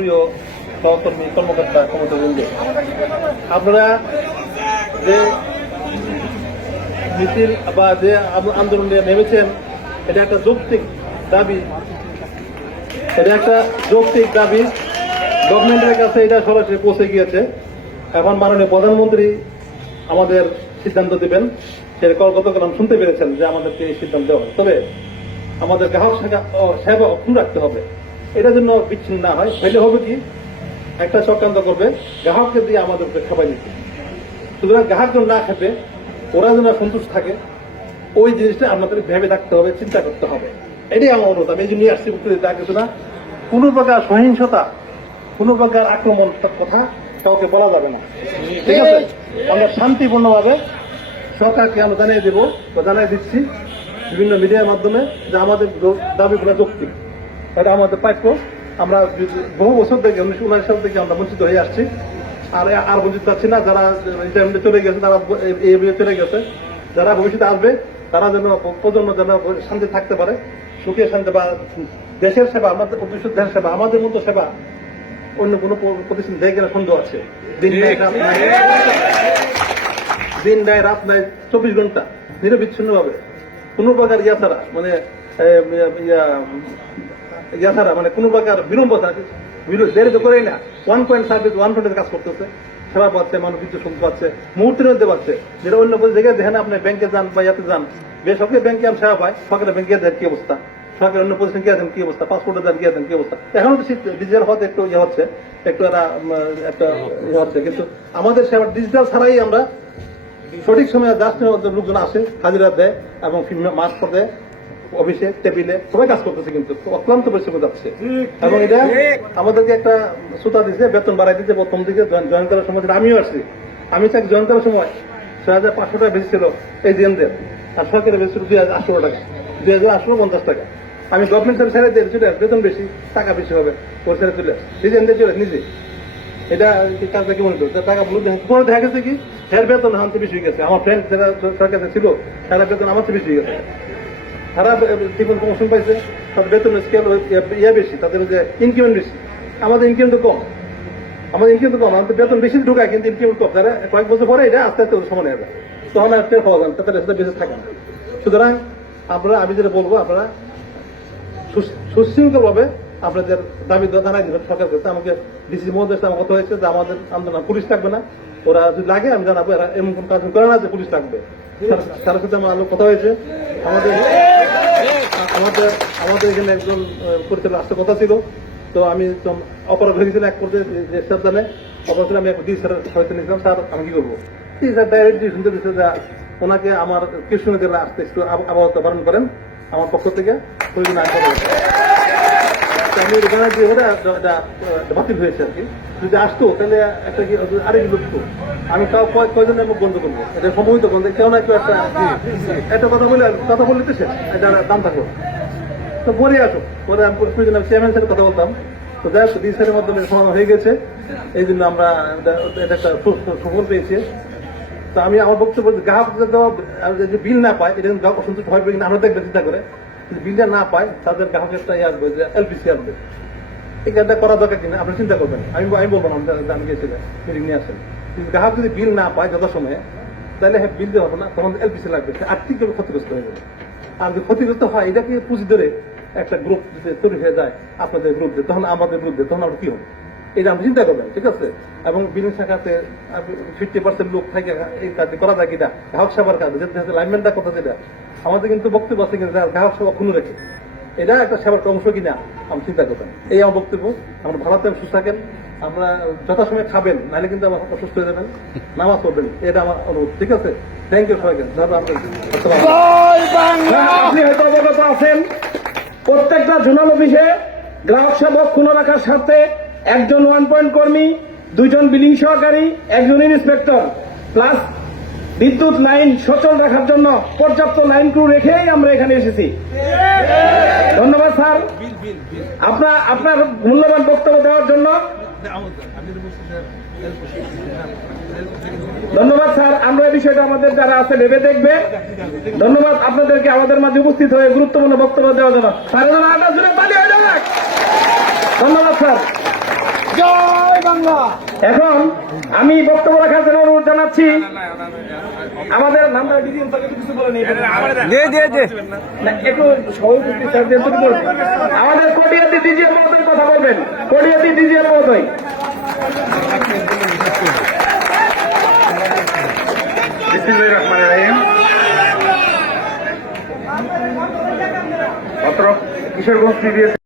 প্রিয় সহকর্মী কর্মকর্তা ক্ষমতাবৃন্দ, আপনারা যে মিছিল বা যে আন্দোলনে নেমেছেন, এটা একটা যৌক্তিক দাবি। গভর্নমেন্টের কাছে এটা সরাসরি পৌঁছে গিয়েছে। এখন মাননীয় প্রধানমন্ত্রী আমাদের সিদ্ধান্ত দেবেন। গতকাল শুনতে পেরেছেন যে আমাদেরকে এই সিদ্ধান্ত দেওয়া হয়। তবে আমাদের গ্রাহক সেবা অক্ষুণ্ণ রাখতে হবে, এটার জন্য বিচ্ছিন্ন না হয়। ফেলে হবে কি, একটা চক্রান্ত করবে গ্রাহককে দিয়ে আমাদেরকে খাবার নিতে। সুতরাং গ্রাহক যেন না খেপে, ওরা যেন সন্তুষ্ট থাকে, ওই জিনিসটা আমাদের ভেবে থাকতে হবে, চিন্তা করতে হবে। এটাই আমার অনুরোধ। আমি এই জন্য আসছি তা কিছু না। কোনো প্রকার সহিংসতা, কোনো প্রকার আক্রমণ কথা কাউকে বলা যাবে না, ঠিক আছে? আমরা শান্তিপূর্ণভাবে সরকারকে আমরা জানিয়ে দেবো বা জানিয়ে দিচ্ছি বিভিন্ন মিডিয়ার মাধ্যমে যে আমাদের দাবিগুলো যৌক্তিক, এটা আমাদের প্রাপ্য। আমরা বহু বছর থেকে 1979 সাল থেকে আমরা বঞ্চিত হয়ে আসছি, আর বঞ্চিত পাচ্ছি না। যারা রিটায়ারমেন্টে চলে গেছে তারা চলে গেছে, যারা ভবিষ্যতে আসবে তারা যেন প্রজন্ম যেন শান্তি থাকতে পারে, সুখে শান্তি, বা দেশের সেবা, আমাদের উদ্দেশ্য দেশের সেবা। আমাদের মতো সেবা অন্য কোনো প্রতিষ্ঠান দেয় কিনা সন্দেহ আছে। দিন নাই রাত নাই 24 ঘন্টা নিরবিচ্ছিন্ন ভাবে কোনো প্রকার কোনো প্রকার বিলম্ব দেরি তো করেই না। 1.1 কাজ করতেছে, সেবা পাচ্ছে, মানুষ কিছু শুনতে পাচ্ছে, মুহূর্তের মধ্যে পাচ্ছে। যেটা অন্য কোনো জায়গায় দেখেন, আপনি ব্যাংকে যান বা ইয়াতে যান, বেসরকারি ব্যাংকে আমি সেবা পাই, সরকারি ব্যাংকে দেন কি অবস্থা, সরকারি অন্য প্রতিষ্ঠান গিয়ে দেন কি অবস্থা, পাসপোর্টে দেন গিয়ে দেন কি অবস্থা। এখন ডিজিটাল হতে একটু হচ্ছে, একটু একটা হচ্ছে, কিন্তু আমাদের সেবা ডিজিটাল ছাড়াই আমরা সঠিক সময়ে লোকজন আসে, হাজিরা দেয় এবং মাস্ক দেয়, অফিসে টেবিলে সবাই কাজ করতেছে, কিন্তু অক্লান্ত পরিশ্রম যাচ্ছে। এবং এটা আমাদেরকে একটা শ্রোতা দিচ্ছে, বেতন বাড়াই দিচ্ছে প্রথম দিকে জয়েন করার সময়। আমিও আসছি, আমি চাই জয়েন করার সময় 6,500 টাকা বেশি ছিল এই জিএমদের, আর সরকারের বেশি ছিল 2,800 টাকা, 2,850 টাকা। আমি গভর্নমেন্ট ছেড়ে দিয়ে চলে আসি, বেতন বেশি, টাকা বেশি হবে, ওর ছেড়ে চলে আসি, নিজে চলে নিজে। এটা কাজটা কি মনে করছে, টাকা পরে দেখা গেছে কি হের বেতন আমার বেশি হয়ে গেছে। আমার ফ্রেন্ড যারা সরকার ছিল তারা বেতন আমার বেশি হয়ে গেছে, তারা জীবন প্রমোশন পাইছে, তাদের বেতন স্কেল বেশি, তাদের যে ইনক্রিমেন্ট বেশি। আমাদের ইনক্রিমেন্ট তো কম, আমাদের বেতন বেশি ঢুকায় কিন্তু ইনক্রিমেন্ট কম। তারা কয়েক বছর পরে এটা আস্তে আস্তে সমান হয়ে যায়, তখন আর টের পাওয়া যান, তাদের সাথে বেঁচে থাকে না। সুতরাং আমি যেটা বলবো, আপনারা সুশৃঙ্খল ভাবে আপনাদের দাবি জানাই দেবেন সরকার করতে। আমাকে ডিসি মহোদয় আমার কথা হয়েছে যে আমাদের আন্দোলন পুলিশ থাকবে না, ওরা যদি লাগে আমি জানাবো, এরা এমন কোন কাজ করে না যে পুলিশ থাকবে। তার সাথে আমার আলো কথা হয়েছে। আমাদের এখানে একজন পরিচালক আসতে কথা ছিল, তো আমি অপরাধ হয়ে গেছিলাম এক পর্যায়ে, স্যার জানে অপরাধ ছিল, আমি ডি স্যারের সাথে নিয়েছিলাম, স্যার আমি কি করবো, স্যার ডাইরেক্টলি শুনতে দিচ্ছে যে ওনাকে আমার কৃষ্ণ জেলা আসতে একটু আবহাওয়া বারণ করেন আমার পক্ষ থেকে, আমি এখানে যে ওটা বাতিল হয়েছে আর কি। যদি আসতো তাহলে একটা কি আরেক লুকতো, আমি তাও কয়জনের মুখ বন্ধ করবো, এটা সম্ভবিত বন্ধ, কেউ না কেউ একটা কথা বলতে শেষ, এটা দাম থাকলো তো পরে আসো। পরে আমি চেয়ারম্যান সাথে কথা বলতাম, তো যাই হোক ডিসির মাধ্যমে সমাধান হয়ে গেছে, এই জন্য আমরা এটা একটা সফল পেয়েছি। তো আমি আমার বক্তব্য, গ্রাহক যদি বিল না পায়, এটা কিন্তু অসন্তুষ্ট হয় কিনা আমরা দেখবেন চিন্তা করে, বিলটা না পায় তাদের গ্রাহকের একটা আসবে যে এলপিসি আসবে, এই কাজটা করা দরকার কিনা আপনি চিন্তা করবেন। আমি বলবো না, আমি গেছিলাম মিটিং নিয়ে আসেন, কিন্তু গ্রাহক যদি বিল না পায় যথাসময়ে, তাহলে হ্যাঁ বিল দেওয়া হবে না, তখন এলপিসি লাগবে, সে আর্থিকভাবে ক্ষতিগ্রস্ত হয়ে যাবে। আর যদি ক্ষতিগ্রস্ত হয়, এটাকে পুঁজি ধরে একটা গ্রুপ তৈরি হয়ে যায় আপনাদের বিরুদ্ধে, তখন আমাদের বিরুদ্ধে, তখন আমরা কি হবে, এটা আপনি চিন্তা করবেন, ঠিক আছে? এবং বিলিং শাখাতে 50% লোক থাকে, এই কাজ করা যায় কিনা, গ্রাহক সেবার কাজে যেটা লাইনম্যানটা কথা, যেটা আমাদের কিন্তু বক্তব্য আছে কিনা গ্রাহক সেবা খুলে রেখে, এটা একটা সেবার অংশ কিনা আমি চিন্তা করবেন। এই আমার বক্তব্য। আমরা ভালো থাকেন, সুস্থ থাকেন, আমরা যথাসময়ে খাবেন, নাহলে কিন্তু আমার অসুস্থ হয়ে যাবেন, নামাজ পড়বেন, এটা আমার অনুরোধ, ঠিক আছে? থ্যাংক ইউ সবাইকে। আপনি হয়তো অবগত আছেন, প্রত্যেকটা জোনাল অফিসে গ্রাহক সেবা অক্ষুণ্ণ রাখার স্বার্থে একজন 1 পয়েন্ট কর্মী, 2 জন বিলিং সহকারী, 1 জন ইন্সপেক্টর, প্লাস বিদ্যুৎ লাইন সচল রাখার জন্য পর্যাপ্ত লাইন ক্রু রেখেই আমরা এখানে এসেছি। ধন্যবাদ স্যার আপনার মূল্যবান বক্তব্য দেওয়ার জন্য। ধন্যবাদ স্যার, আমরা এই বিষয়টা আমাদের যারা আছে ভেবে দেখবে। ধন্যবাদ আপনাদেরকে আমাদের মাঝে উপস্থিত হয়ে গুরুত্বপূর্ণ বক্তব্য দেওয়ার জন্য। ধন্যবাদ স্যার। এখন আমি বক্তব্য রাখার জন্য অনুরোধ জানাচ্ছি আমাদের নামটা ডিজিএম স্যারকে কিছু বলে নেই না, একটু সভাপতি স্যারদের একটু বলুন। আমাদের কটিয়াদি ডিজিএম মহোদয় কথা বলবেন, কটিয়াদি ডিজিএম মহোদয়। বিসমিল্লাহির রহমানির রহিম। অত্র কিশোরগঞ্জ